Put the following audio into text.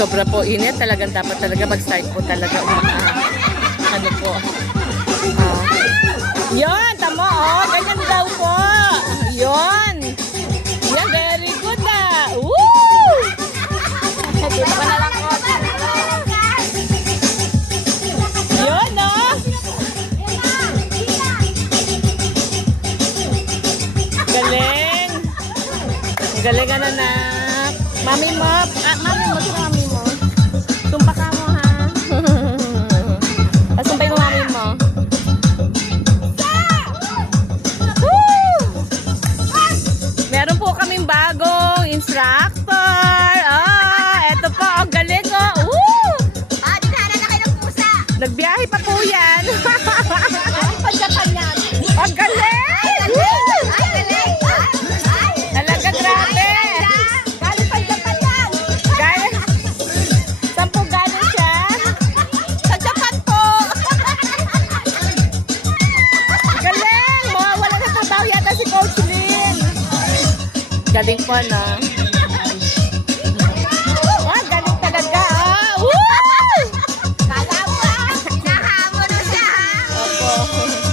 Sobra po init. Talagang dapat talaga mag-start po talaga. Ano po. Yun, tamo. Oh, ganyan daw po. Yun. Yan, very good na. Woo! Dito ka na lang ko. Yun, no? Galing. Galing, anak. Mami mo. Mami mo. Sino mami mo? Tumpa ka mo, ha? Pasumpay mo, mami mo. Woo! Meron po kaming bagong instructor. Eto po. Oh, galing, oh. Woo! Dinaanan na kayo ng pusa. Nagbiyahe pa po yan. Pagdapan yan. Ang galing! Woo! Talaga, grabe. Galing pagdapan yan. Galing. Saan po galing siya? Sa Japan po. Galing! Mawawala na trabaho yata si Coach Lynn. Galing po, no? Galing talaga, Woo! Kala mo, nahamon mo siya. Opo.